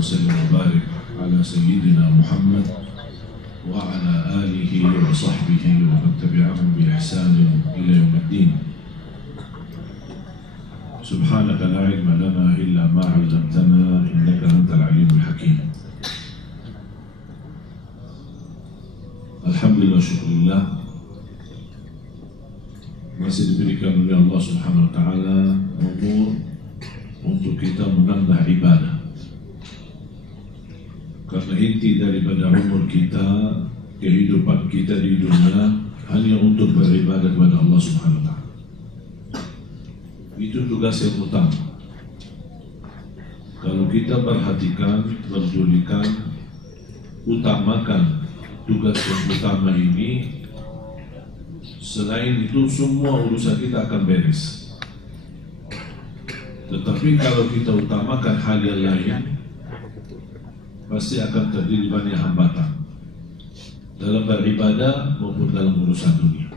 وسلم وبارك على سيدنا محمد وعلى آله وصحبه ومن تبعهم بإحسان إلى يوم الدين. سبحانك لا علم لنا إلا ما علمتنا إنك أنت العليم الحكيم. Alhamdulillah, syukurillah, masih diberikan oleh Allah Subhanahu wa Ta'ala umur untuk kita menambah ibadah. Karena inti daripada umur kita, kehidupan kita di dunia hanya untuk beribadah kepada Allah Subhanahu wa Ta'ala. Itu tugas yang utama. Kalau kita perhatikan, perjulikan, utamakan tugas yang utama ini, selain itu semua urusan kita akan beres. Tetapi kalau kita utamakan hal yang lain, pasti akan terjadi banyak hambatan dalam beribadah maupun dalam urusan dunia.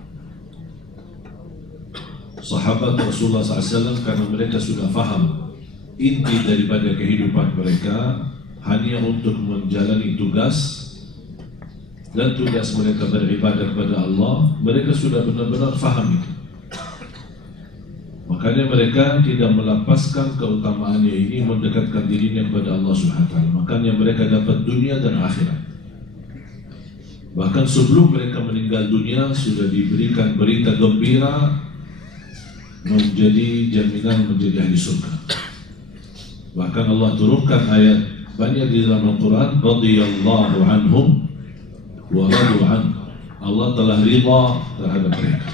Sahabat Rasulullah SAW, karena mereka sudah faham inti daripada kehidupan mereka hanya untuk menjalani tugas, dan tugas mereka beribadah kepada Allah, mereka sudah benar-benar faham itu. Makanya mereka tidak melepaskan keutamaannya ini, mendekatkan dirinya kepada Allah SWT. Makanya mereka dapat dunia dan akhirat. Bahkan sebelum mereka meninggal dunia sudah diberikan berita gembira menjadi jaminan menjadi ahli surga. Bahkan Allah turunkan ayat banyak di dalam Al-Quran, radhiyallahu anhum wa radu an. Allah telah ridha terhadap mereka.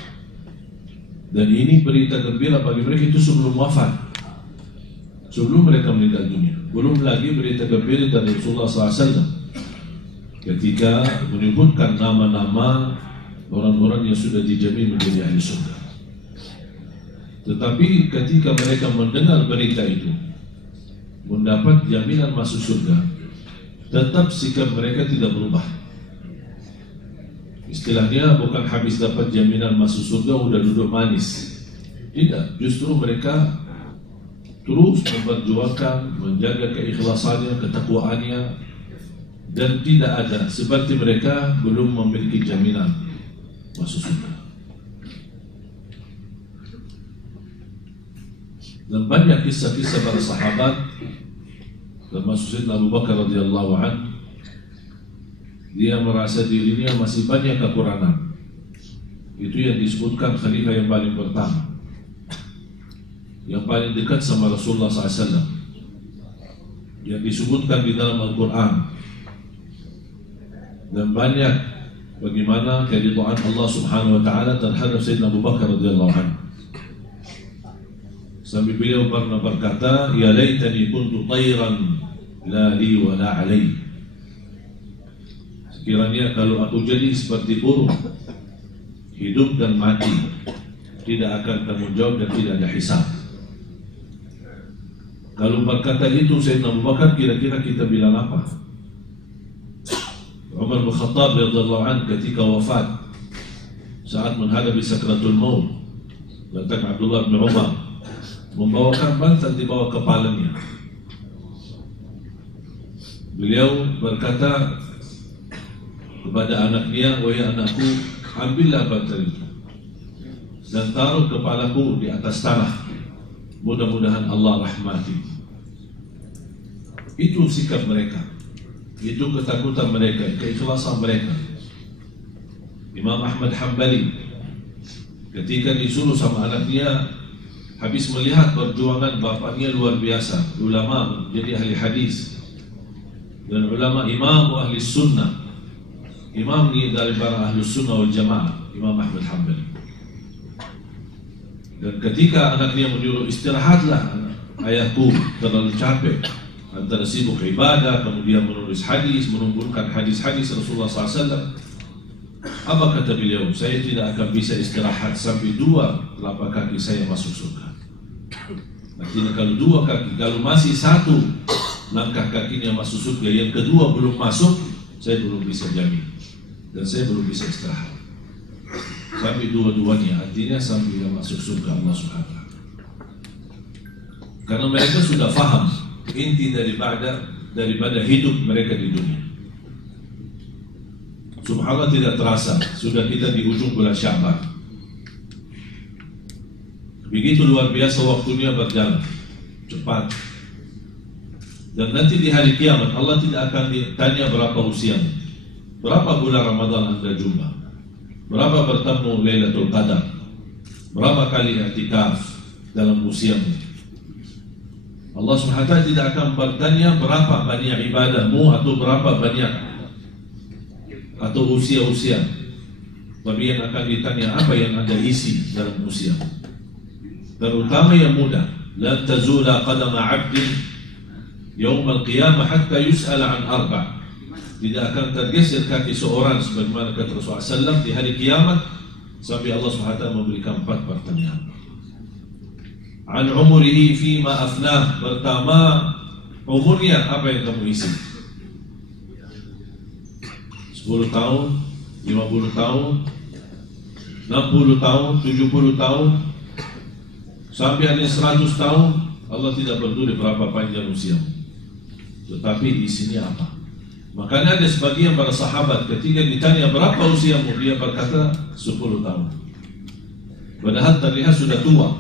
Dan ini berita gembira bagi mereka itu sebelum wafat, sebelum mereka meninggal dunia. Belum lagi berita gembira dari Rasulullah SAW ketika menyebutkan nama-nama orang-orang yang sudah dijamin menjadi ahli surga. Tetapi ketika mereka mendengar berita itu, mendapat jaminan masuk surga, tetap sikap mereka tidak berubah. Istilahnya bukan habis dapat jaminan masuk surga udah duduk manis. Tidak, justru mereka terus memperjuangkan, menjaga keikhlasannya, ketakwaannya, dan tidak ada seperti mereka belum memiliki jaminan masuk surga. Dan banyak kisah-kisah para sahabat, termasuk Sayyidina Abu Bakar radhiyallahu anhu, dia merasa dirinya masih banyak kekurangan. Itu yang disebutkan khalifah yang paling pertama, yang paling dekat sama Rasulullah SAW, yang disebutkan di dalam Al-Quran. Dan banyak bagaimana keridhaan Allah Subhanahu wa Ta'ala terhadap Sayyidina Abu Bakar radhiyallahu anhu. Sampai beliau pernah berkata, ya laitani kuntu tayran la li wa la alai. Sekiranya kalau aku jadi seperti burung, hidup dan mati, tidak akan tanggung jawab dan tidak ada hisab. Kalau berkata itu Sayyidina Abu Bakar, kira-kira kita bilang apa? Umar bin Khattab radhiyallahu anhu ketika wafat, saat menghadapi sakratul maut, datang Abdullah bin Umar membawakan bantal di bawah kepalanya. Beliau berkata kepada anaknya, wahai anakku, ambillah bantal itu dan taruh kepalaku di atas tanah, mudah-mudahan Allah rahmati. Itu sikap mereka, itu ketakutan mereka, keikhlasan mereka. Imam Ahmad Hanbali ketika disuruh sama anaknya, habis melihat perjuangan bapaknya luar biasa, ulama menjadi ahli hadis dan ulama imam ahli sunnah, imam ni dari para ahli sunnah wal jamaah, Imam Ahmad Hanbali. Dan ketika anaknya menyuruh, istirahatlah ayahku, terlalu capek antara sibuk ibadah, kemudian menulis hadis, mengumpulkan hadis-hadis Rasulullah SAW. Apa kata beliau? Saya tidak akan bisa istirahat sampai dua telapak kaki saya masuk surga. Artinya kalau dua kaki, kalau masih satu langkah kakinya masuk surga, yang kedua belum masuk, saya belum bisa jamin dan saya belum bisa istirahat sampai dua-duanya, artinya sampai dia masuk surga Allah SWT. Karena mereka sudah faham inti daripada daripada hidup mereka di dunia. Subhanallah, tidak terasa sudah kita di ujung bulan Sya'ban. Begitu luar biasa waktunya berjalan cepat. Dan nanti di hari kiamat Allah tidak akan ditanya berapa usiamu, berapa bulan Ramadan Anda jumpa, berapa bertemu Lailatul Qadar, berapa kali i'tikaf dalam usiamu. Allah SWT tidak akan bertanya berapa banyak ibadahmu atau berapa banyak atau usia-usia, tapi yang akan ditanya apa yang Anda isi dalam usiamu. Terutama yang muda. La tazula qadama 'abdin Yaumul qiyamah hatta yus'al an arba'. Tidak akan tergeser kaki seorang sebagaimana kata Rasulullah SAW di hari kiamat sampai Allah SWT memberikan 4 pertanyaan. An umurihi fima afnah, pertama umurnya apa yang kamu isi? 10 tahun, 50 tahun, 60 tahun, 70 tahun, sampai ada 100 tahun. Allah tidak peduli berapa panjang usiamu, tetapi isinya apa. Makanya ada sebagian para sahabat ketika ditanya berapa usiamu, dia berkata 10 tahun. Padahal terlihat sudah tua,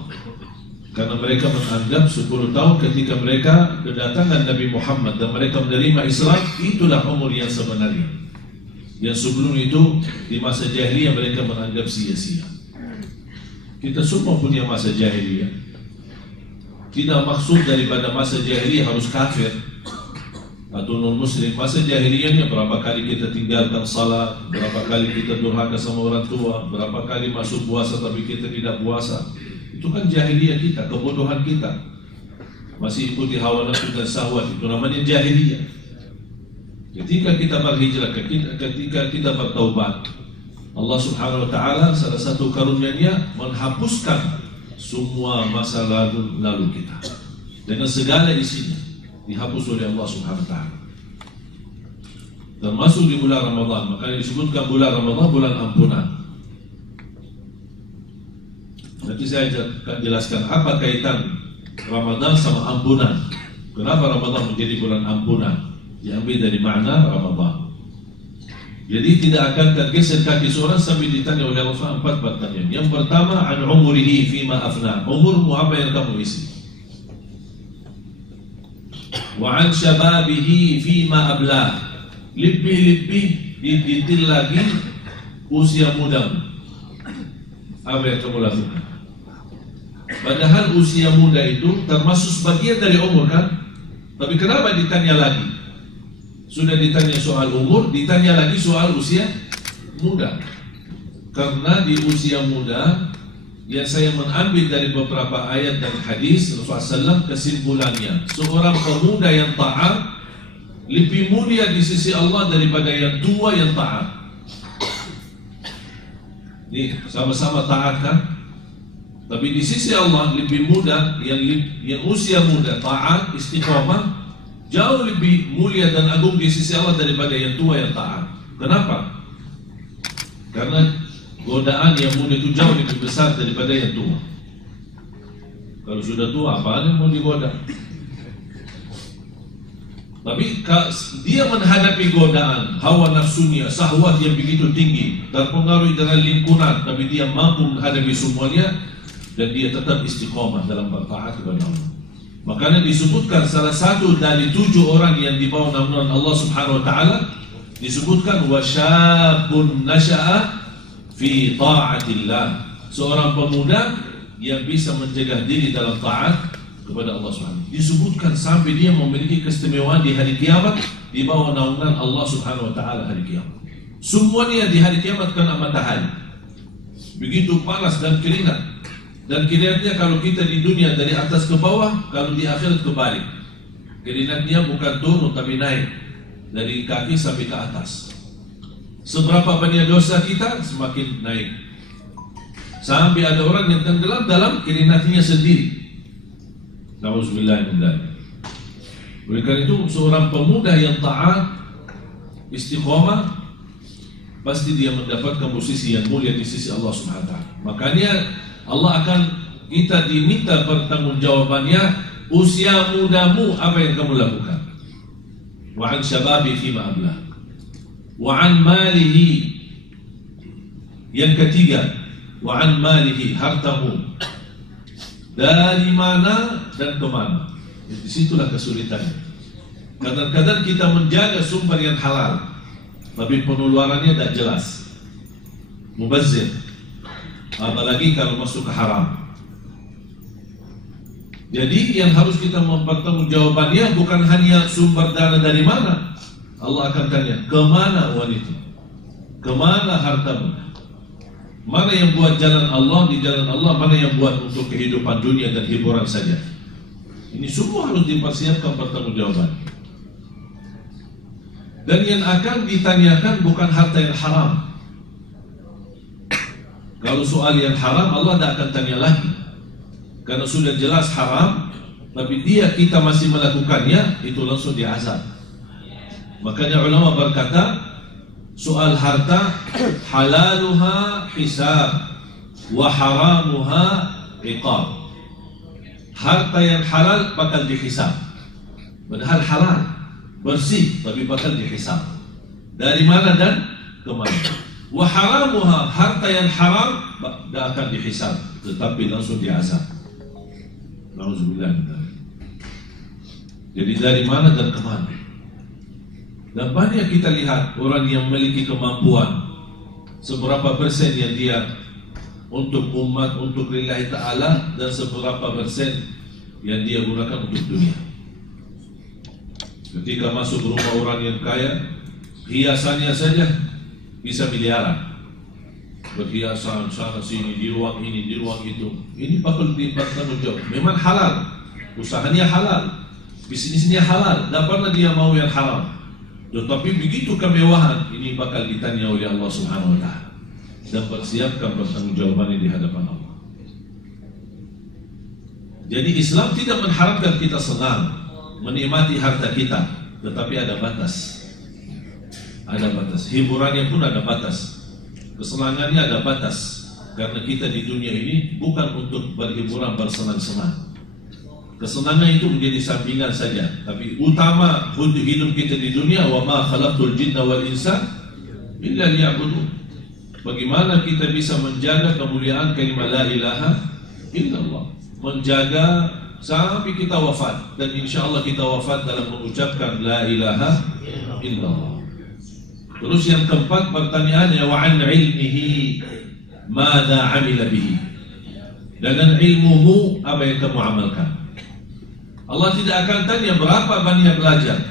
karena mereka menganggap 10 tahun ketika mereka kedatangan Nabi Muhammad dan mereka menerima Islam, itulah umur yang sebenarnya. Yang sebelum itu di masa jahiliyah mereka menganggap sia-sia. Kita semua punya masa jahiliyah. Tidak maksud daripada masa jahiliyah harus kafir atau non-muslim. Masa jahiliyahnya berapa kali kita tinggalkan salat, berapa kali kita durhaka sama orang tua, berapa kali masuk puasa tapi kita tidak puasa. Itu kan jahiliyah kita, kebodohan kita. Masih ikuti hawa nafsu dan syahwat, itu namanya jahiliyah. Ketika kita berhijrah, ketika kita bertaubat, Allah Subhanahu wa Ta'ala salah satu karunia-Nya menghapuskan semua masa lalu kita dengan segala isinya, dihapus oleh Allah Subhanahu wa Ta'ala. Termasuk di bulan Ramadan, makanya disebutkan bulan Ramadan bulan ampunan. Nanti saya akan jelaskan apa kaitan Ramadan sama ampunan. Kenapa Ramadan menjadi bulan ampunan? Diambil dari makna Ramadan. Jadi tidak akan tergeser kaki seorang sampai ditanya oleh Allah 4 pertanyaan. Yang pertama, an umurihi fima afna. Umurmu apa yang kamu isi? Wa an syababihi fima abla. Lebih didetail lagi usia mudamu. Apa yang kamu lakukan? Padahal usia muda itu termasuk sebagian dari umur kan? Tapi kenapa ditanya lagi? Sudah ditanya soal umur, ditanya lagi soal usia muda. Karena di usia muda, yang saya mengambil dari beberapa ayat dan hadis Rasulullah SAW, kesimpulannya, seorang pemuda yang taat lebih mulia di sisi Allah daripada yang tua yang taat. Ini sama-sama taat kan? Tapi di sisi Allah lebih muda, yang usia muda taat, istiqomah, jauh lebih mulia dan agung di sisi Allah daripada yang tua yang taat. Kenapa? Karena godaan yang muda itu jauh lebih besar daripada yang tua. Kalau sudah tua, apaan yang mau digoda? Tapi dia menghadapi godaan hawa nafsunya, syahwat yang begitu tinggi, terpengaruh dengan lingkungan, tapi dia mampu menghadapi semuanya dan dia tetap istiqomah dalam bertaat kepada Allah. Makanya disebutkan salah satu dari 7 orang yang di bawah naungan Allah Subhanahu wa Ta'ala, disebutkan wasyabun nasha'a fi ta'atillah, seorang pemuda yang bisa menjaga diri dalam taat kepada Allah Subhanahu. Disebutkan sampai dia memiliki keistimewaan di hari kiamat di bawah naungan Allah Subhanahu wa Ta'ala hari kiamat. Semuanya di hari kiamat kena matahari, begitu panas dan keringat. Dan keringatnya kalau kita di dunia dari atas ke bawah, kalau di akhirat kebalik. Keringatnya bukan turun tapi naik dari kaki sampai ke atas. Seberapa banyak dosa kita semakin naik, sampai ada orang yang tenggelam dalam keringatnya sendiri. Nauzubillah min dzalik. Oleh karena itu seorang pemuda yang taat, istiqomah, pasti dia mendapatkan posisi yang mulia di sisi Allah Subhanahu wa Ta'ala. Makanya Allah akan kita diminta pertanggungjawabannya, usia mudamu apa yang kamu lakukan? wa an syababi fima ablah, wa an malihi. Yang ketiga, wa an malihi, hartamu. Dari mana dan kemana. Disitulah kesulitannya. Kadang-kadang kita menjaga sumber yang halal, tapi pengeluarannya tak jelas, mubazir, apalagi kalau masuk ke haram. Jadi yang harus kita mempertanggungjawabannya bukan hanya sumber dana dari mana. Allah akan tanya, kemana uang itu, kemana hartamu, mana yang buat jalan Allah, di jalan Allah, mana yang buat untuk kehidupan dunia dan hiburan saja. Ini semua harus dipersiapkan pertanggungjawaban. Dan yang akan ditanyakan bukan harta yang haram. Kalau soal yang haram, Allah tidak akan tanya lagi, karena sudah jelas haram. Tapi kita masih melakukannya, itu langsung diazab. Makanya ulama berkata, soal harta, halaluha hisab, wa haramuha iqab. Harta yang halal bakal dihisab, padahal halal, bersih, tapi bakal dihisab. Dari mana dan kemana. Wa haramuha, harta yang haram tidak akan dihisab, tetapi langsung diazab. Nauzubillah. Jadi dari mana dan kemana. Dan banyak kita lihat orang yang memiliki kemampuan, seberapa persen yang dia untuk umat, untuk lillahi ta'ala, dan seberapa persen yang dia gunakan untuk dunia. Ketika masuk rumah orang yang kaya, hiasannya saja bisa miliaran. Berhiasan sana sini, di ruang ini, di ruang itu. Ini bakal dipertanggungjawab. Memang halal, usahanya halal, bisnisnya halal, tidak pernah dia mau yang haram. Tetapi begitu kemewahan, ini bakal ditanya oleh Allah Subhanahu wa ta'ala, dan persiapkan pertanggungjawabannya di hadapan Allah. Jadi Islam tidak mengharapkan kita senang menikmati harta kita, tetapi ada batas. Ada batas. Hiburannya pun ada batas. Kesenangannya ada batas. Karena kita di dunia ini bukan untuk berhiburan, bersenang-senang. Kesenangan itu menjadi sampingan saja, tapi utama hidup kita di dunia, wa ma khalaqtul jinna wal insa illa liya'budun. Bagaimana kita bisa menjaga kemuliaan kalimat la ilaha illallah, menjaga sampai kita wafat, dan insyaallah kita wafat dalam mengucapkan la ilaha illallah. Terus yang keempat pertanyaannya, wa an ilmihi madza amila bihi. Dengan ilmumu apa yang kamu amalkan. Allah tidak akan tanya berapa banyak belajar,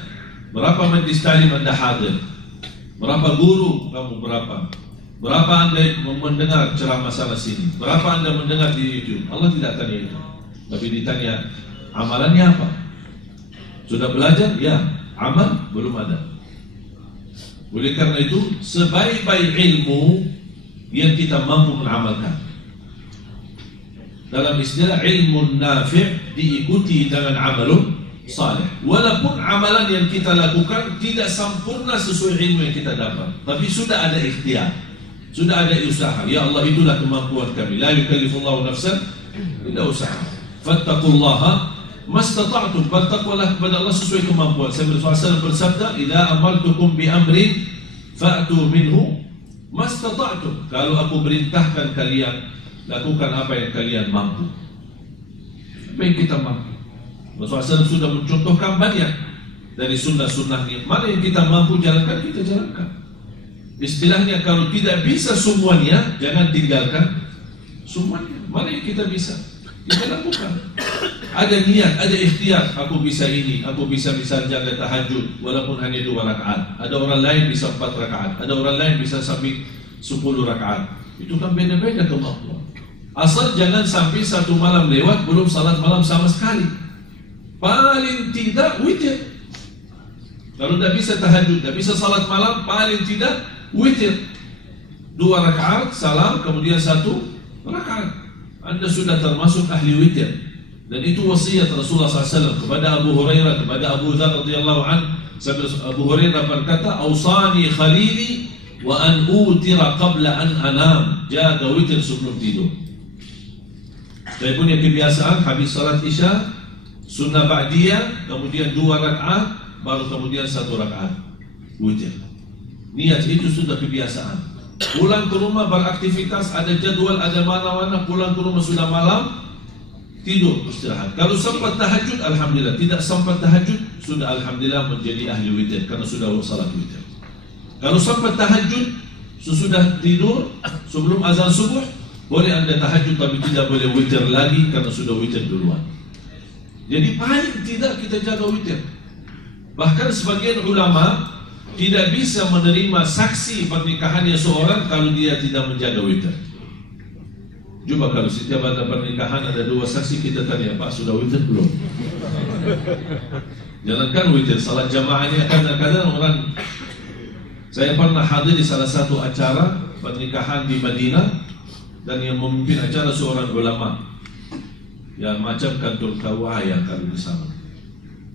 berapa majlis ta'lim Anda hadir, berapa guru kamu, berapa Anda mendengar ceramah sana sini, berapa Anda mendengar di YouTube. Allah tidak tanya itu. Tapi ditanya amalannya apa. Sudah belajar? Ya. Amal? Belum ada. Oleh karena itu, sebaik-baik ilmu yang kita mampu mengamalkan. Dalam istilah ilmu nafi' diikuti dengan amalun salih. Walaupun amalan yang kita lakukan tidak sempurna sesuai ilmu yang kita dapat, tapi sudah ada ikhtiar, sudah ada usaha. Ya Allah, itulah kemampuan kami. La yukallifullahu nafsan illa usaha. Fattaqullaha mastata'tum. Bertakwalah kepada Allah sesuai kemampuan. Saya bersabda, idza amartukum bi amrin fa'tu minhu mastata'tum. Kalau aku perintahkan kalian, lakukan apa yang kalian mampu. Apa yang kita mampu. Rasulullah sudah mencontohkan banyak dari sunnah-sunnahnya. Mana yang kita mampu jalankan, kita jalankan. Istilahnya, kalau tidak bisa semuanya, jangan tinggalkan semuanya. Mana yang kita bisa, kita lakukan. Ada niat, ada ikhtiar. Aku bisa ini, aku bisa misal jaga tahajud walaupun hanya 2 rakaat. Ada orang lain bisa 4 rakaat. Ada orang lain bisa sampai 10 rakaat. Itu kan beda-beda kemampuan. Asal jangan sampai satu malam lewat belum salat malam sama sekali. Paling tidak witir. Kalau tidak bisa tahajud, tidak bisa salat malam, paling tidak witir. 2 rakaat salam, kemudian 1 rakaat. Anda sudah termasuk ahli witir. Dan itu wasiat Rasulullah SAW kepada Abu Hurairah, kepada Abu Dzar radhiyallahu an. Abu Hurairah berkata, "Ausani khalili wa an utira qabla an anam." Jaga witir sebelum tidur. Saya punya kebiasaan habis salat Isya, sunnah ba'diyah, kemudian 2 rakaat, baru kemudian 1 rakaat witir. Niat itu sudah kebiasaan. Pulang ke rumah beraktivitas, ada jadwal, ada mana-mana, pulang ke rumah sudah malam, tidur, istirahat. Kalau sempat tahajud, alhamdulillah. Tidak sempat tahajud, sudah alhamdulillah menjadi ahli witir karena sudah salat witir. Kalau sempat tahajud, sesudah tidur, sebelum azan subuh, boleh anda tahajud tapi tidak boleh witir lagi karena sudah witir duluan. Jadi paling tidak kita jaga witir. Bahkan sebagian ulama tidak bisa menerima saksi pernikahannya seorang kalau dia tidak menjaga witir. Coba kalau setiap ada pernikahan ada 2 saksi, kita tanya, Pak sudah witir belum? Jangankan witir, salat jamaahnya kadang-kadang orang. Saya pernah hadir di salah satu acara pernikahan di Madinah, dan yang memimpin acara seorang ulama, ya macam kantor KUA yang kalau di sana.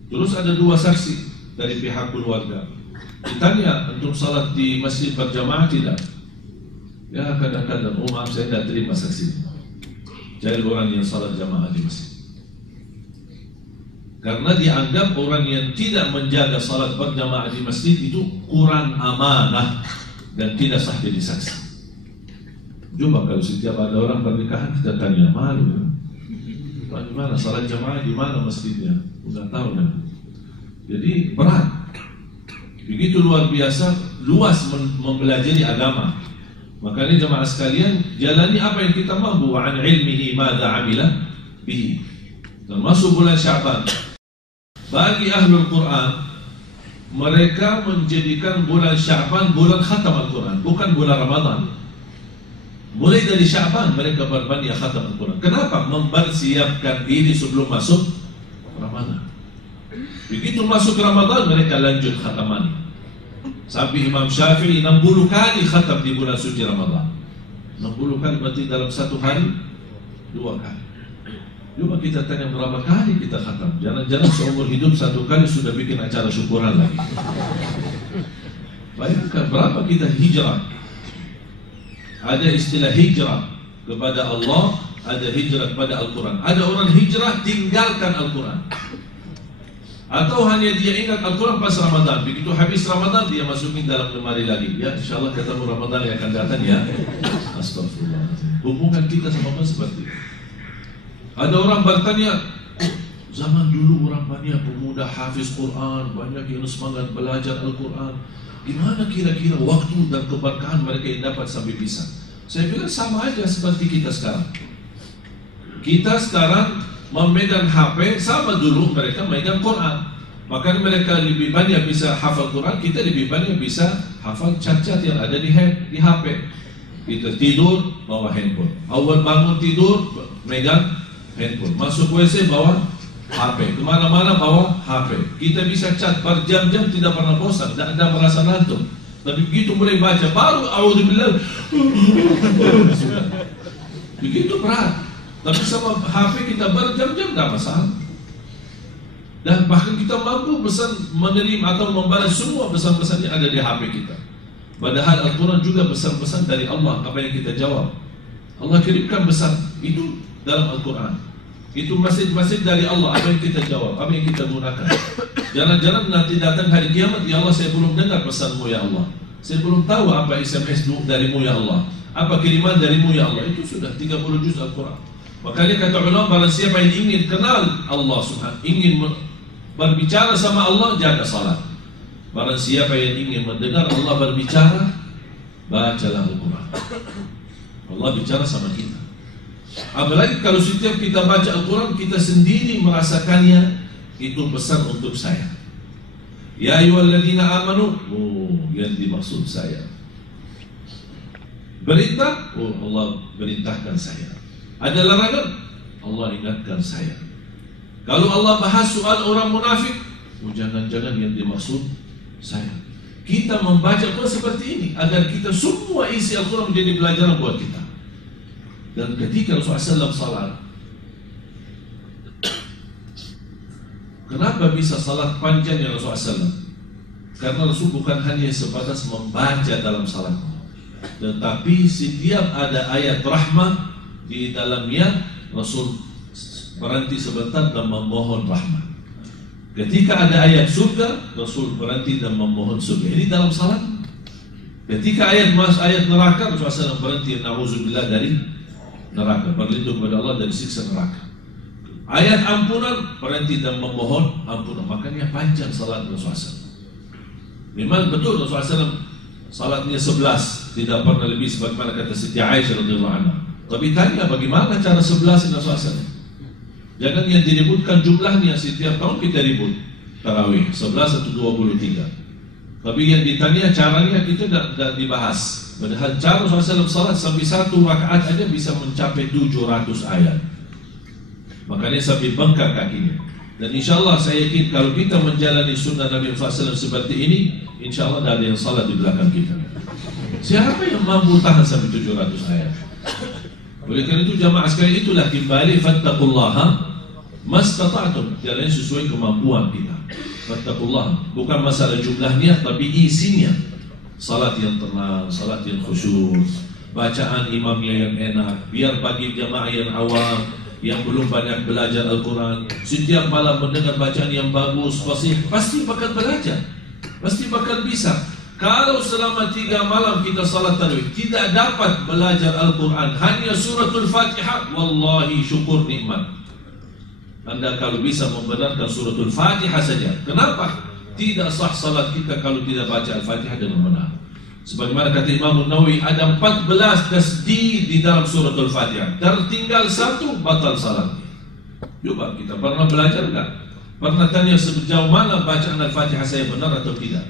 Terus ada 2 saksi dari pihak keluarga. Ditanya, untuk salat di masjid berjamaah tidak? Ya kadang-kadang, oh maaf saya tidak terima saksi. Cari orang yang salat jamaah di masjid. Karena dianggap orang yang tidak menjaga salat berjamaah di masjid itu kurang amanah dan tidak sah jadi saksi. Coba kalau setiap ada orang pernikahan kita tanya, malu ya? Di mana salat jamaah, di mana masjidnya? Udah tahu kan? Jadi berat. Begitu luar biasa, luas mempelajari agama. Makanya jemaah sekalian, jalani apa yang kita mampu. Wa an ilmihi madza amila bihi. Termasuk bulan Sya'ban. Bagi ahlul Quran, mereka menjadikan bulan Sya'ban bulan khatam Al-Quran, bukan bulan Ramadan. Mulai dari Sya'ban mereka berbanyak khatam Al-Quran. Kenapa? Mempersiapkan diri sebelum masuk Ramadan. Begitu masuk Ramadan mereka lanjut khataman. Sampai Imam Syafi'i 60 kali khatam di bulan suci Ramadan. 60 kali berarti dalam 1 hari 2 kali. Coba kita tanya berapa kali kita khatam. Jangan-jangan seumur hidup 1 kali sudah bikin acara syukuran lagi. Bayangkan berapa kita hijrah. Ada istilah hijrah kepada Allah, ada hijrah kepada Al-Quran. Ada orang hijrah tinggalkan Al-Quran, atau hanya dia ingat Al-Quran pas Ramadan. Begitu habis Ramadan dia masukin dalam lemari lagi. Ya insyaAllah ketemu Ramadan yang akan datang ya. Astagfirullah. Hubungan kita sama Allah seperti itu. Ada orang bertanya, zaman dulu orang banyak pemuda hafiz Quran, banyak yang semangat belajar Al-Quran. Gimana kira-kira waktu dan keberkahan mereka yang dapat sampai bisa? Saya bilang sama aja seperti kita sekarang. Kita sekarang memegang HP, sama dulu mereka memegang Quran. Maka mereka lebih banyak bisa hafal Quran, kita lebih banyak bisa hafal cat-cat yang ada di HP. Kita tidur bawa handphone, awal bangun tidur megang handphone, masuk WC bawa HP, kemana-mana bawa HP. Kita bisa cat berjam-jam tidak pernah bosan, tidak ada merasa ngantuk. Tapi begitu mulai baca baru a'udzubillah. Begitu berat. Tapi sama HP kita berjam-jam tidak masalah. Dan bahkan kita mampu pesan, menerima atau membalas semua pesan-pesan yang ada di HP kita. Padahal Al-Quran juga pesan-pesan dari Allah, apa yang kita jawab. Allah kirimkan pesan itu dalam Al-Quran. Itu masjid-masjid dari Allah, apa yang kita jawab, apa yang kita gunakan. Jangan-jangan nanti datang hari kiamat, ya Allah saya belum dengar pesanmu ya Allah, saya belum tahu apa SMS darimu ya Allah, apa kiriman darimu ya Allah. Itu sudah 30 juz Al-Quran. Makanya kata ulama, barang siapa yang ingin kenal Allah Subhanahu, ingin berbicara sama Allah, jaga salat. Barang siapa yang ingin mendengar Allah berbicara, bacalah Al-Quran. Allah bicara sama kita. Apalagi kalau setiap kita baca Al-Quran, kita sendiri merasakannya, itu pesan untuk saya. Ya ayyuhalladzina amanu, oh yang dimaksud saya. Perintah, oh Allah perintahkan saya. Ada larangan, Allah ingatkan saya. Kalau Allah bahas soal orang munafik, oh jangan-jangan yang dimaksud saya. Kita membaca Al-Quran seperti ini agar kita semua isi Al-Quran menjadi pelajaran buat kita. Dan ketika Rasulullah SAW salat, kenapa bisa salat panjang ya Rasulullah SAW? Karena Rasul bukan hanya sebatas membaca dalam salat, tetapi setiap ada ayat rahmat di dalamnya, Rasul berhenti sebentar dan memohon rahmat. Ketika ada ayat surga, Rasul berhenti dan memohon surga. Ini dalam salat. Ketika ayat neraka, Rasulullah SAW berhenti, na'udzubillah dari neraka, berlindung kepada Allah dari siksa neraka. Ayat ampunan, berhenti dan memohon ampunan. Makanya panjang salat Rasulullah SAW. Memang betul Rasulullah SAW salatnya 11, tidak pernah lebih sebagaimana kata Siti Aisyah radhiyallahu anha. Tapi tanya bagaimana cara 11 Rasulullah SAW? Jangan yang diributkan jumlahnya, setiap tahun kita ribut tarawih 11 atau 23. Tapi yang ditanya caranya kita tidak dibahas. Padahal cara Rasulullah salat sampai satu rakaat aja bisa mencapai 700 ayat. Makanya sampai bengkak kakinya. Dan insya Allah saya yakin kalau kita menjalani sunnah Nabi SAW seperti ini, insya Allah tidak ada yang salat di belakang kita. Siapa yang mampu tahan sampai 700 ayat? Oleh karena itu jamaah sekalian, itulah kembali fattaqullaha mastata'tum, jalan sesuai kemampuan kita. Fattaqullaha bukan masalah jumlahnya tapi isinya. Salat yang tenang, salat yang khusyuk, bacaan imamnya yang enak. Biar bagi jamaah yang awam yang belum banyak belajar Al-Quran, setiap malam mendengar bacaan yang bagus, pasti bakal belajar, pasti bakal bisa. Kalau selama 3 malam kita salat tarawih tidak dapat belajar Al-Quran, hanya suratul Fatihah, wallahi syukur nikmat. Anda kalau bisa membenarkan suratul Fatihah saja. Kenapa? Tidak sah salat kita kalau tidak baca Al-Fatihah dengan benar. Sebagaimana kata Imam Nawawi, ada 14 tasdid di dalam suratul Fatihah. Tertinggal 1, batal salat. Coba kita pernah belajar enggak? Pernah tanya sejauh mana bacaan Al-Fatihah saya benar atau tidak?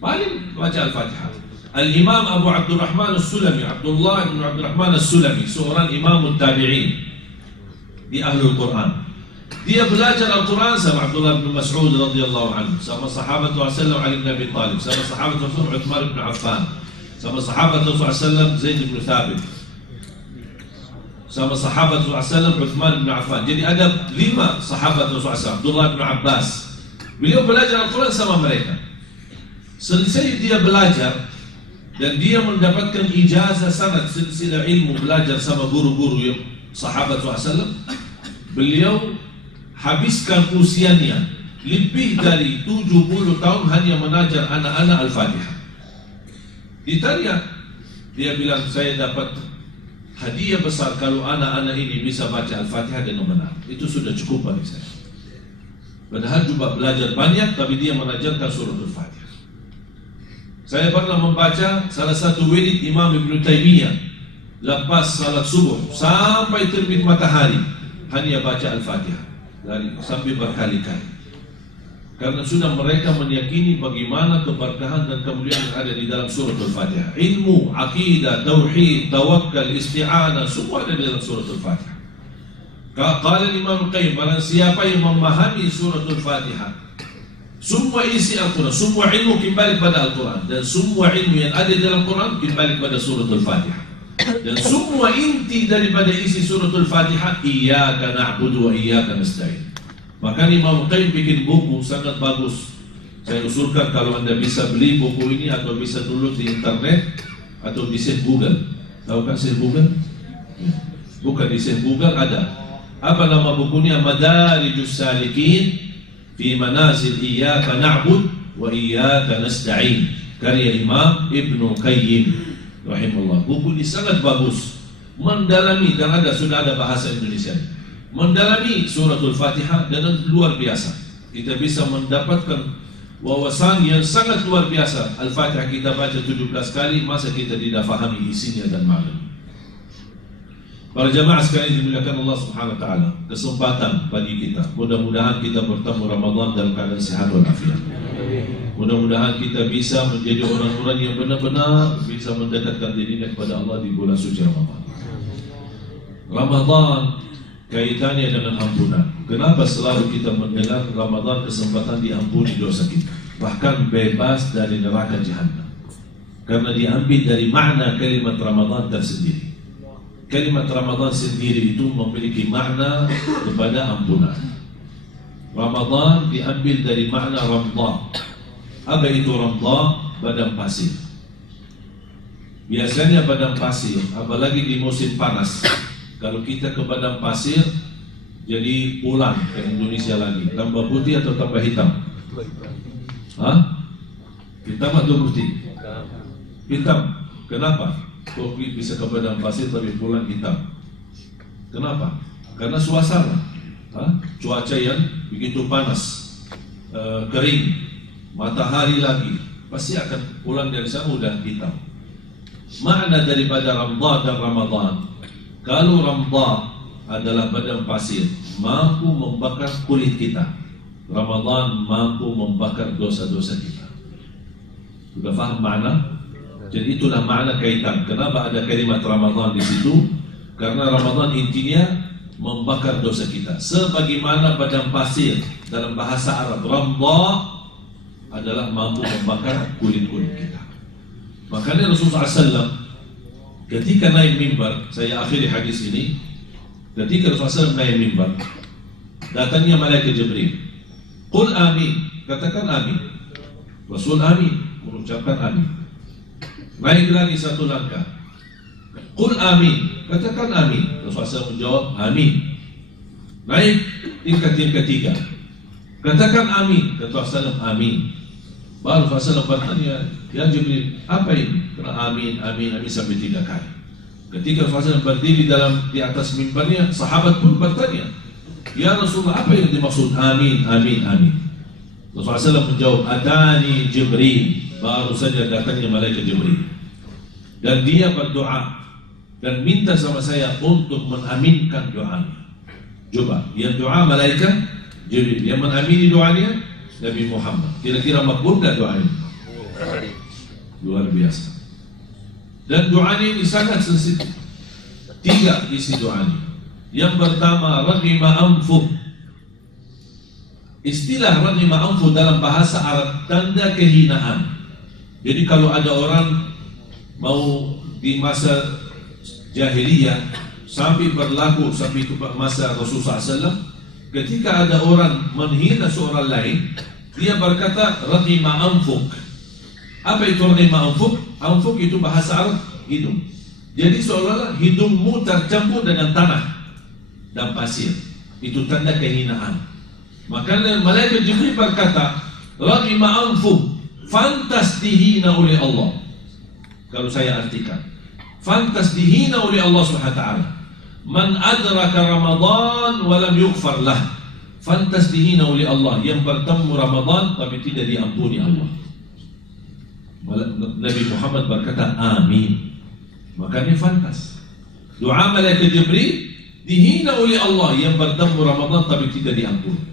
Paling baca Al-Fatihah. Al-Imam Abu Abdurrahman As-Sulami, Abdullah bin Abdurrahman As-Sulami, seorang imam tabi'in di Ahlul Quran. Dia belajar Al-Quran sama Abdullah bin Mas'ud radhiyallahu anhu, sama sahabat Rasulullah Ali bin Abi Talib, sama sahabat Rasulullah Uthman bin Affan, sama sahabat Rasulullah Zaid bin Thabit, sama sahabat Rasulullah Uthman bin Affan. Jadi ada 5 sahabat Rasulullah, Abdullah bin Abbas. Beliau belajar Al-Quran sama mereka. Selesai dia belajar dan dia mendapatkan ijazah sanad silsilah ilmu belajar sama guru-guru yang sahabat Rasulullah. Beliau habiskan usianya lebih dari 70 tahun hanya mengajar anak-anak Al-Fatihah. Ditanya, dia bilang saya dapat hadiah besar kalau anak-anak ini bisa baca Al-Fatihah dengan benar. Itu sudah cukup bagi saya. Padahal juga belajar banyak, tapi dia mengajarkan suratul Fatihah. Saya pernah membaca salah satu wirid Imam Ibn Taymiyah lepas salat subuh sampai terbit matahari, hanya baca Al-Fatihah sampai berkali-kali. Karena sudah mereka meyakini bagaimana keberkahan dan kemuliaan yang ada di dalam suratul Fatihah. Ilmu, akidah, tauhid, tawakkal, isti'anah, semua ada di dalam suratul Fatihah. Qala Imam Qayyim, barang siapa yang memahami suratul Fatihah, semua isi Al-Quran, semua ilmu kembali pada Al-Quran, dan semua ilmu yang ada di dalam Quran kembali pada suratul Fatihah. Dan semua inti daripada isi suratul Fatihah, iyyaka na'budu wa iyyaka nasta'in. Maka Imam Qayyim bikin buku sangat bagus. Saya usulkan kalau Anda bisa beli buku ini atau bisa download di internet atau di Syekh Google. Tahu kan Syekh Google? Bukan di Syekh Google ada. Apa nama bukunya? Madarijus Salikin fi manazil iyyaka na'bud wa iyyaka nasta'in, karya Imam Ibnu Qayyim rahimahullah. Buku ini sangat bagus, mendalami, dan sudah ada bahasa Indonesia, mendalami suratul Fatihah dengan luar biasa. Kita bisa mendapatkan wawasan yang sangat luar biasa. Al-Fatihah kita baca 17 kali, masa kita tidak fahami isinya dan makna. Para jamaah sekalian dimuliakan Allah Subhanahu wa taala, kesempatan bagi kita. Mudah-mudahan kita bertemu Ramadan dalam keadaan sehat walafiat. Mudah-mudahan kita bisa menjadi orang-orang yang benar-benar bisa mendekatkan dirinya kepada Allah di bulan suci Ramadan. Ramadan kaitannya dengan ampunan. Kenapa selalu kita mendengar Ramadan kesempatan diampuni dosa kita, bahkan bebas dari neraka jahanam? Karena diambil dari makna kalimat Ramadan tersendiri. Kalimat Ramadan sendiri itu memiliki makna kepada ampunan. Ramadan diambil dari makna ramdah. Apa itu ramdah? Padang pasir. Biasanya padang pasir, apalagi di musim panas, kalau kita ke padang pasir, jadi pulang ke Indonesia lagi, tambah putih atau tambah hitam? Hah? Hitam atau putih? Hitam. Kenapa? Kok bisa ke padang pasir tapi pulang hitam? Kenapa? Karena suasana, cuaca yang begitu panas, kering, matahari lagi, pasti akan pulang dari sana udah hitam. Makna daripada Ramdha dan Ramadan, kalau Ramdha adalah padang pasir, mampu membakar kulit kita. Ramadan mampu membakar dosa-dosa kita. Sudah faham makna? Jadi itulah makna kaitan. Kenapa ada kalimat Ramadan di situ? Karena Ramadan intinya membakar dosa kita. Sebagaimana padang pasir dalam bahasa Arab, Ramdha adalah mampu membakar kulit-kulit kita. Makanya Rasulullah SAW ketika naik mimbar, saya akhiri hadis ini, ketika Rasulullah SAW naik mimbar, datangnya malaikat Jibril. Qul amin, katakan amin. Rasul amin, mengucapkan amin. Naik lagi satu langkah, Qul amin, katakan amin. Rasulullah SAW menjawab amin. Naik tingkat yang ketiga, katakan amin. Kata Rasulullah amin. Baru Rasulullah bertanya, ya Jibril, apa ini? Kena amin, amin, amin sampai 3 kali. Ketika Rasulullah berdiri di atas mimbarnya, sahabat pun bertanya, ya Rasulullah, apa yang dimaksud amin, amin, amin? Rasulullah SAW menjawab, atani Jibril. Baru saja datangnya malaikat Jibril, dan dia berdoa dan minta sama saya untuk mengaminkan doanya. Coba, yang doa malaikat Jibril, yang mengamini doanya Nabi Muhammad. Kira-kira makbul gak doanya? Luar biasa. Dan doanya ini sangat sensitif. 3 isi doanya. Yang pertama, raghima anfuh. Istilah raghima anfuh dalam bahasa Arab tanda kehinaan. Jadi kalau ada orang mau di masa jahiliyah sampai berlaku sampai ke masa Rasulullah SAW, ketika ada orang menghina seorang lain, dia berkata raghima anfuk. Apa itu raghima anfuk? Anfuk itu bahasa Arab hidung. Jadi seolah-olah hidungmu tercampur dengan tanah dan pasir. Itu tanda kehinaan. Maka malaikat Jibril berkata raghima anfuk, fantas dihina oleh Allah. Kalau saya artikan, fantas dihina oleh Allah Subhanahu wa taala. Man adraka Ramadan wa lam yughfar lah. Fantas dihina oleh Allah yang bertemu Ramadan tapi tidak diampuni Allah. Nabi Muhammad berkata amin. Makanya fantas. Doa malaikat Jibril dihina oleh Allah yang bertemu Ramadan tapi tidak diampuni.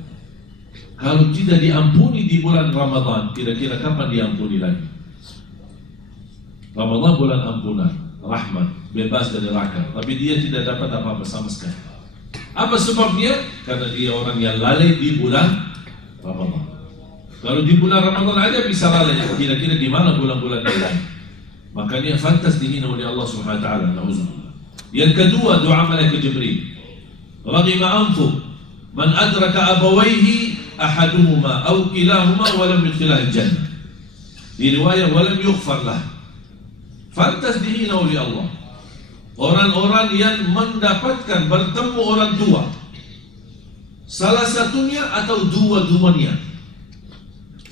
Kalau tidak diampuni di bulan Ramadan, kira-kira kapan diampuni lagi? Ramadan bulan ampunan, rahmat, bebas dari neraka, tapi dia tidak dapat apa-apa sama sekali. Apa sebabnya? Karena dia orang yang lalai di bulan Ramadan. Kalau di bulan Ramadan aja bisa lalai, kira-kira di mana bulan-bulan yang lain? Makanya fantas dihina oleh Allah Subhanahu wa taala. Nauzubillah. Yang kedua, doa malaikat Jibril. Raghima anfu man adraka abawaihi ahaduhuma aw kilahuma wa lam yudkhilah al-jannah. Di riwayat wa lam yughfar lah. Fantas dihina oleh Allah orang-orang yang mendapatkan bertemu orang tua, salah satunya atau dua-duanya,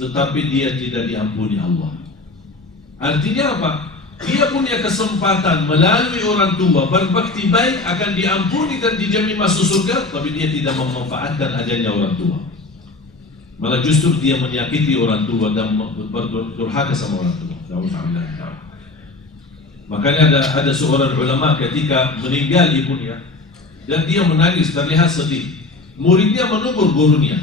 tetapi dia tidak diampuni Allah. Artinya apa? Dia punya kesempatan melalui orang tua berbakti baik akan diampuni dan dijamin masuk surga, tapi dia tidak memanfaatkan adanya orang tua. Malah justru dia menyakiti orang tua dan berdurhaka sama orang tua. Makanya ada seorang ulama ketika meninggal ibunya dan dia menangis terlihat sedih. Muridnya menegur gurunya.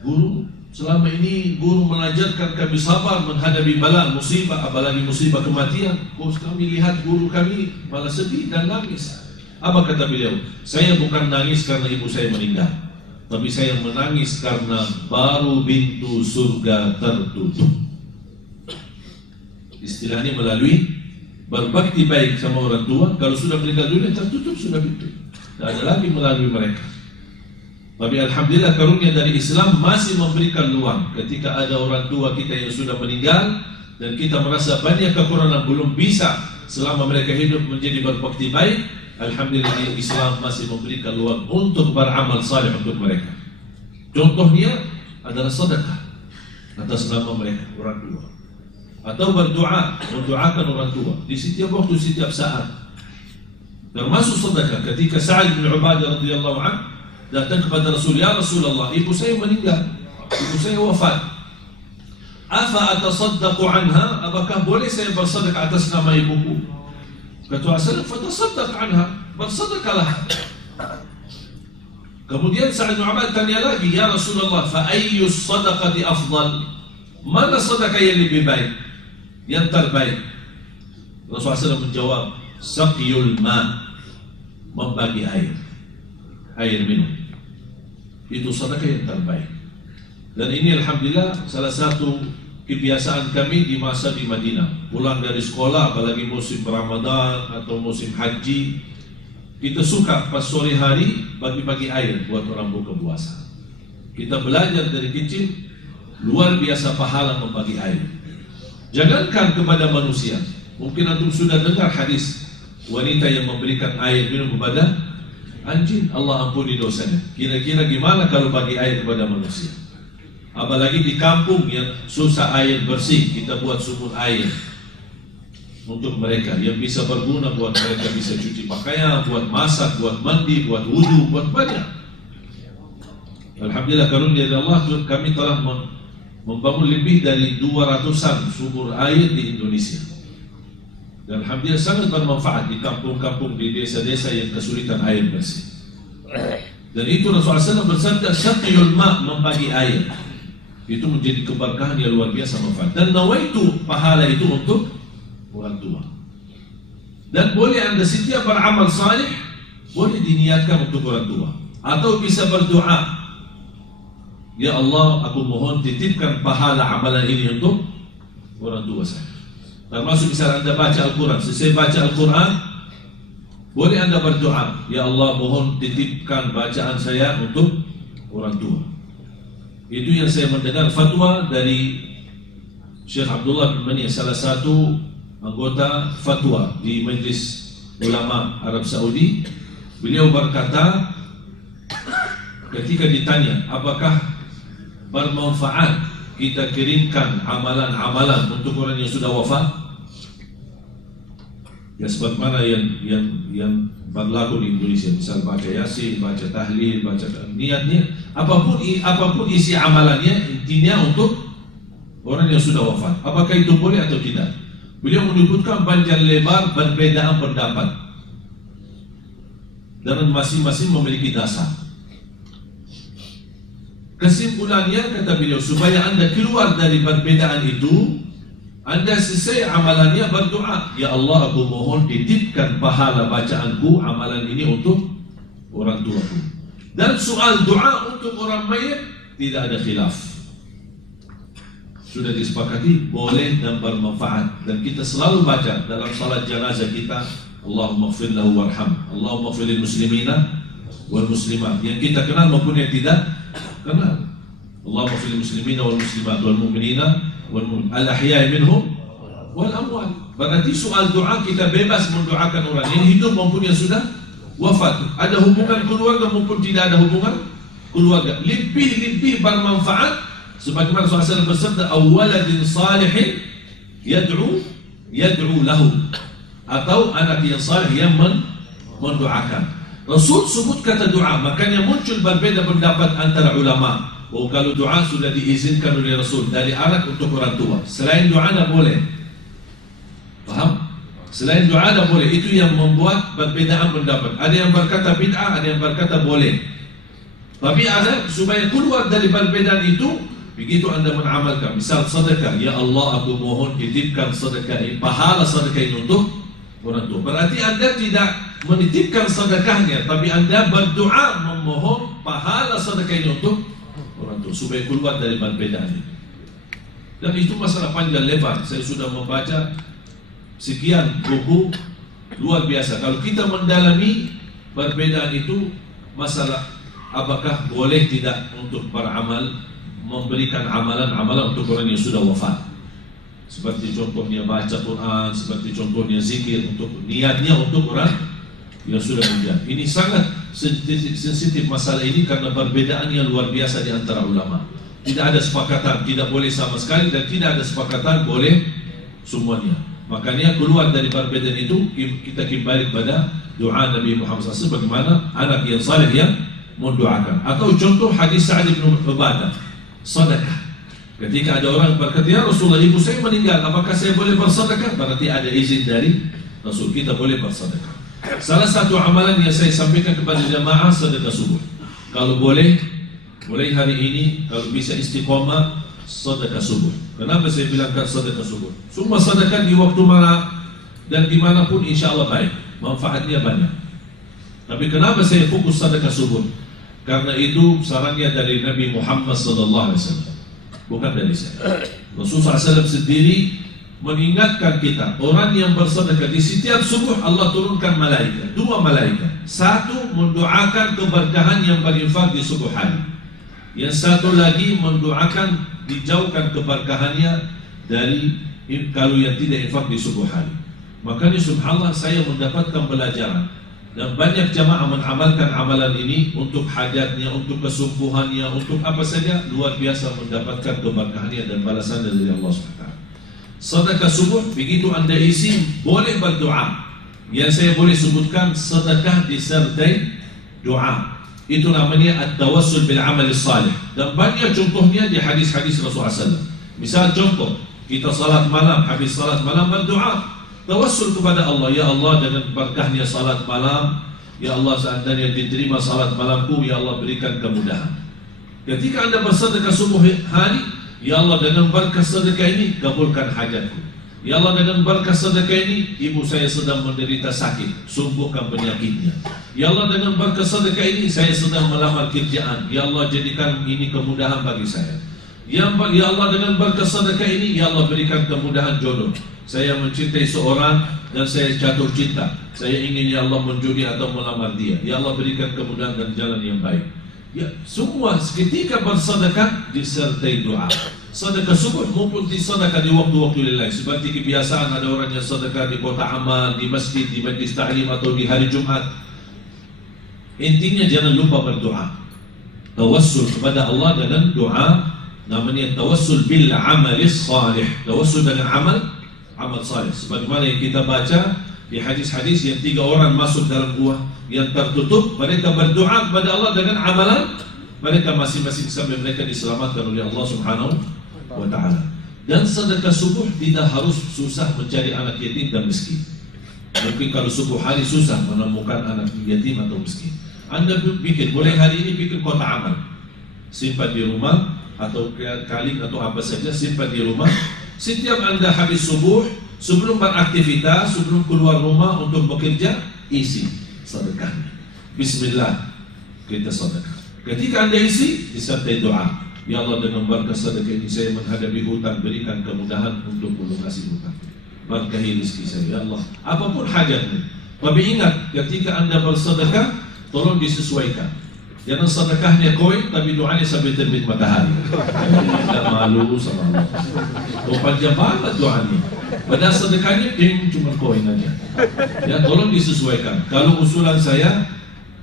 Guru, selama ini guru mengajarkan kami sabar menghadapi bala, musibah, apalagi musibah kematian. Kok kami lihat guru kami malah sedih dan nangis. Apa kata beliau? Saya bukan nangis karena ibu saya meninggal, tapi saya menangis karena baru pintu surga tertutup. Istilahnya melalui berbakti baik sama orang tua. Kalau sudah meninggal dunia tertutup sudah pintu, tidak ada lagi melalui mereka. Tapi alhamdulillah karunia dari Islam masih memberikan peluang ketika ada orang tua kita yang sudah meninggal dan kita merasa banyak kekurangan belum bisa selama mereka hidup menjadi berbakti baik. alhamdulillah Islam masih memberikan peluang untuk beramal saleh untuk mereka. Contohnya adalah sedekah atas nama mereka, orang tua, atau berdoa, mendoakan orang tua di setiap waktu, setiap saat. Termasuk sedekah ketika Sa'ad bin Ubadah radhiyallahu anhu datang kepada Rasul, ya Rasulullah, ibu saya meninggal, ibu saya wafat. Afa atasaddaqu anha? Apakah boleh saya bersedekah atas nama ibuku? Kata Rasul, fatasaddaq anha, bersedekahlah. Kemudian Sa'ad bin Ubadah tanya lagi, ya Rasulullah, fa ayyu sadaqati afdal? Mana sedekah yang lebih baik, yang terbaik? Rasulullah SAW menjawab, saqiyul ma, membagi air minum. Itu sedekah yang terbaik. Dan ini alhamdulillah salah satu kebiasaan kami di masa di Madinah. Pulang dari sekolah, apalagi musim Ramadan atau musim haji, kita suka pas sore hari bagi-bagi air buat orang buka puasa. Kita belajar dari kecil, luar biasa pahala membagi air. Jangankan kepada manusia, mungkin antum sudah dengar hadis wanita yang memberikan air minum kepada anjing, Allah ampuni dosanya. Kira-kira gimana kalau bagi air kepada manusia? Apalagi di kampung yang susah air bersih, kita buat sumur air untuk mereka yang bisa berguna, buat mereka bisa cuci pakaian, buat masak, buat mandi, buat wudu, buat banyak. Alhamdulillah karunia dari Allah, kami telah membangun lebih dari 200-an sumur air di Indonesia. Dan alhamdulillah sangat bermanfaat di kampung-kampung, di desa-desa yang kesulitan air bersih. Dan itu Rasulullah SAW bersabda, saqiyul ma, membagi air. Itu menjadi keberkahan yang luar biasa manfaat. Dan nawaitu, pahala itu untuk orang tua. Dan boleh anda setiap beramal saleh, boleh diniatkan untuk orang tua, atau bisa berdoa, ya Allah, aku mohon titipkan pahala amalan ini untuk orang tua saya. Termasuk misalnya anda baca Al-Quran, selesai baca Al-Quran, boleh anda berdoa, ya Allah, mohon titipkan bacaan saya untuk orang tua. Itu yang saya mendengar fatwa dari Syekh Abdullah bin Mani, salah satu anggota fatwa di Majlis Ulama Arab Saudi. Beliau berkata, ketika ditanya apakah bermanfaat kita kirimkan amalan-amalan untuk orang yang sudah wafat, ya sebagaimana yang berlaku di Indonesia, misal baca yasin, baca tahlil, baca niatnya, apapun isi amalannya, intinya untuk orang yang sudah wafat. Apakah itu boleh atau tidak? Beliau menyebutkan panjang lebar perbedaan pendapat, dan masing-masing memiliki dasar. Kesimpulannya, kata beliau, supaya anda keluar dari perbedaan itu, anda selesai amalannya berdoa, ya Allah, aku mohon titipkan pahala bacaanku amalan ini untuk orang tuaku. Dan soal doa untuk orang mayit tidak ada khilaf, sudah disepakati boleh dan bermanfaat. Dan kita selalu baca dalam salat jenazah kita, Allahumma ighfir lahu warham, Allahumma ighfir lil muslimina wal muslimat, yang kita kenal maupun yang tidak kenal. Allahumma ighfir lil muslimina wal muslimat wal mu'minina wal al ahya'i minhum wal amwat. Berarti soal doa kita bebas mendoakan orang yang hidup maupun yang sudah wafat, ada hubungan keluarga maupun tidak ada hubungan keluarga. Lebih bermanfaat, sebagaimana Rasulullah bersabda, awaladin salihin yad'u lahu, atau anak yang salih yang mendoakan. Rasul sebut kata doa, makanya muncul berbeda pendapat antara ulama. Oh, kalau doa sudah diizinkan oleh Rasul dari anak untuk orang tua, selain doa tidak boleh. Faham? Selain doa tidak boleh. Itu yang membuat perbedaan pendapat. Ada yang berkata bid'ah, ada yang berkata boleh. Tapi ada, supaya keluar dari perbedaan itu, begitu anda mengamalkan, misal sedekah, ya Allah, aku mohon titipkan sedekah ini, pahala sedekah ini untuk orang tua. Berarti anda tidak menitipkan sedekahnya, tapi anda berdoa memohon pahala sedekah ini untuk orang tua, supaya keluar dari perbedaan itu. Dan itu masalah panjang lebar. Saya sudah membaca sekian buku, luar biasa. Kalau kita mendalami perbedaan itu, masalah apakah boleh tidak untuk beramal, memberikan amalan-amalan untuk orang yang sudah wafat, seperti contohnya baca Quran, seperti contohnya zikir, untuk niatnya untuk orang yang sudah meninggal. Ini sangat sensitif masalah ini karena perbedaan yang luar biasa di antara ulama. Tidak ada sepakatan, tidak boleh sama sekali, dan tidak ada sepakatan boleh semuanya. Makanya keluar dari perbedaan itu kita kembali kepada doa Nabi Muhammad SAW bagaimana anak yang saleh yang mendoakan. Atau contoh hadis Sa'ad bin Ubadah, sedekah. Ketika ada orang berkata, ya Rasulullah, ibu saya meninggal, apakah saya boleh bersedekah? Berarti ada izin dari Rasul, kita boleh bersedekah. Salah satu amalan yang saya sampaikan kepada jamaah sedekah subuh. Kalau boleh, mulai hari ini kalau bisa istiqomah sedekah subuh. Kenapa saya bilangkan sedekah subuh? Semua sedekah di waktu mana dan dimanapun insya Allah baik, manfaatnya banyak. Tapi kenapa saya fokus sedekah subuh? Karena itu sarannya dari Nabi Muhammad SAW, bukan dari saya. Rasulullah SAW sendiri mengingatkan kita, orang yang bersedekah di setiap subuh Allah turunkan malaikat, 2 malaikat. Satu mendoakan keberkahan yang berinfak di subuh hari. Yang satu lagi mendoakan dijauhkan keberkahannya dari kalau yang tidak infak di subuh hari. Makanya subhanallah saya mendapatkan pelajaran, dan banyak jamaah mengamalkan amalan ini untuk hajatnya, untuk kesumpuhannya, untuk apa saja, luar biasa mendapatkan keberkahannya dan balasan dari Allah SWT. Sedekah subuh begitu anda isi boleh berdoa. Yang saya boleh sebutkan sedekah disertai doa. Itu namanya at-tawassul bil amal salih. Dan banyak contohnya di hadis-hadis Rasulullah SAW. Misal contoh, kita salat malam, habis salat malam berdoa, tawassul kepada Allah, ya Allah dengan berkahnya salat malam, ya Allah seandainya diterima salat malamku, ya Allah berikan kemudahan. Ketika anda bersedekah subuh hari, ya Allah dengan berkah sedekah ini kabulkan hajatku. Ya Allah dengan berkah sedekah ini ibu saya sedang menderita sakit, sembuhkan penyakitnya. Ya Allah dengan berkah sedekah ini saya sedang melamar kerjaan, ya Allah jadikan ini kemudahan bagi saya. Ya Allah dengan berkah sedekah ini ya Allah berikan kemudahan jodoh. Saya mencintai seorang dan saya jatuh cinta, saya ingin ya Allah menjudi atau melamar dia, ya Allah berikan kemudahan dan jalan yang baik. Ya, semua ketika bersedekah disertai doa. Sedekah subuh maupun sedekah di waktu-waktu lillahi. Seperti kebiasaan ada orang yang sedekah di kota amal, di masjid, di majlis ta'lim atau di hari Jumat. Intinya jangan lupa berdoa. Tawassul kepada Allah dengan doa, namanya tawassul bil amalis salih. Tawassul dengan amal salih. Sebagaimana yang kita baca di hadis-hadis yang 3 orang masuk dalam gua yang tertutup, mereka berdoa kepada Allah dengan amalan mereka masing-masing sampai mereka diselamatkan oleh Allah Subhanahu wa ta'ala. Dan sedekah subuh tidak harus susah mencari anak yatim dan miskin. Mungkin kalau subuh hari susah menemukan anak yatim atau miskin, anda bikin, boleh hari ini bikin kotak amal, simpan di rumah atau kaling atau apa saja, simpan di rumah. Setiap anda habis subuh, sebelum beraktivitas, sebelum keluar rumah untuk bekerja, isi sedekah. Bismillah, kita sedekah. Ketika anda isi, disertai doa. Ya Allah dengan berkah sedekah ini saya menghadapi hutang, berikan kemudahan untuk melunasi hutang. Berkahi rezeki saya, ya Allah. Apapun hajatnya. Tapi ingat, ketika anda bersedekah, tolong disesuaikan. Jangan sedekahnya koin, tapi doanya sampai terbit matahari. Tidak malu sama Allah. Panjang banget doanya. Padahal sedekahnya cuma koin aja. Ya, tolong disesuaikan. Kalau usulan saya,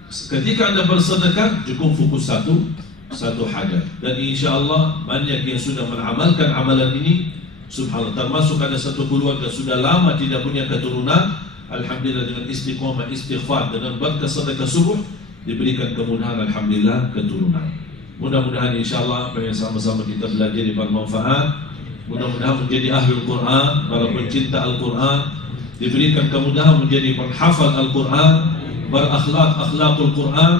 ketika anda bersedekah cukup fokus satu hajat. Dan insya Allah banyak yang sudah mengamalkan amalan ini. Subhanallah, termasuk ada satu keluarga sudah lama tidak punya keturunan. Alhamdulillah dengan istiqomah, istighfar, dengan berkah sedekah subuh diberikan kemudahan, alhamdulillah, keturunan. Mudah-mudahan insya Allah apa yang sama-sama kita belajar bermanfaat. Mudah-mudahan menjadi ahlul Quran, para pencinta Al-Quran, diberikan kemudahan menjadi penghafal Al-Quran, berakhlak-akhlakul Quran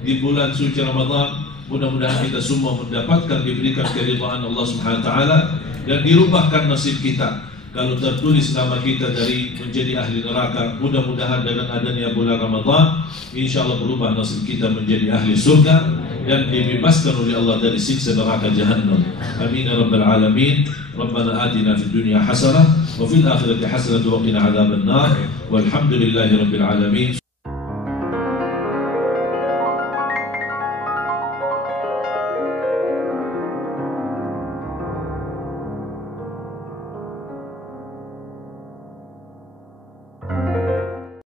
di bulan suci Ramadan. Mudah-mudahan kita semua mendapatkan, diberikan keridhaan Allah Subhanahu wa taala, dan dirubahkan nasib kita. Kalau tertulis nama kita dari menjadi ahli neraka, mudah-mudahan dengan adanya bulan Ramadan, insya Allah berubah nasib kita menjadi ahli surga dan dibebaskan oleh Allah dari siksa neraka Jahannam. Amin ya rabbal alamin. Rabbana atina fid dunya hasanah wa fil akhirati hasanah wa qina adzaban nar. Walhamdulillahi rabbil alamin.